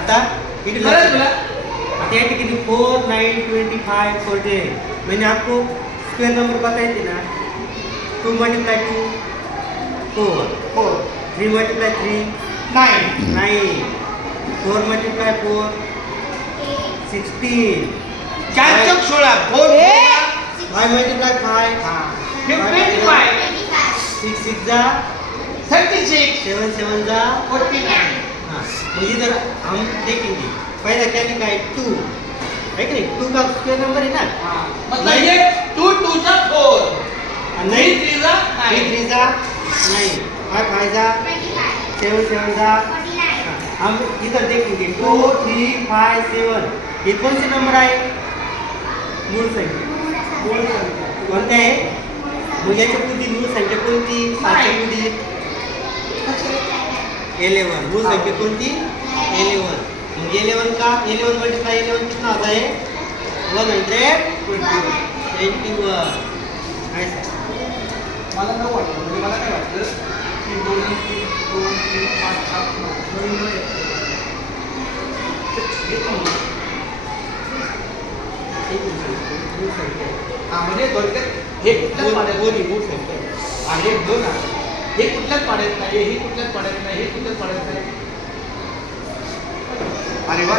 आता इकडे बरं तुला आता या ठिकाणी 4 9 25 48 म्हणजे आपको स्क्वेअर नंबर बतायचे ना 2 मल्टीप्लाय 2 4 4 3 मल्टीप्लाय 3 9 9 4 मल्टीप्लाय 4 16 4 चौक 16 4 5 मल्टीप्लाय 5 25 6 6 जा 36 7 7 जा 49 हाँ मुझे इधर हम देखेंगे पहला क्या लिखा है 2 है कि नहीं 2 का स्क्वायर नंबर है ना मतलब ये 2 2 जा 4 नहीं 3 3 जा 3 9 3 जा नहीं 5 5 जा 7 7 जा हाँ, हम इधर देखेंगे 2 3 5 7 ये कौन से नंबर आए मूल संख्या कोणते आहे मग याच्या पुढे मूळ संख्या कोणती 7च्या पुढे 11 मूल संख्या कोणती 11 मग 11 का 11 मल्टीप्लाई 11 कितना आता है 121 ऐसा मला काय वाटलं म्हणजे मला काय वाटलं की 2 3 2 3 5 7 9 म्हणजे थोडक्यात हे कुठल्याच पाड्यात दोन्ही मूळ संख्या आहे दोन आहे हे कुठल्याच पाड्यात नाही हे कुठल्याच पाड्यात नाही हे कुठल्याच पाड्यात नाही अरे वा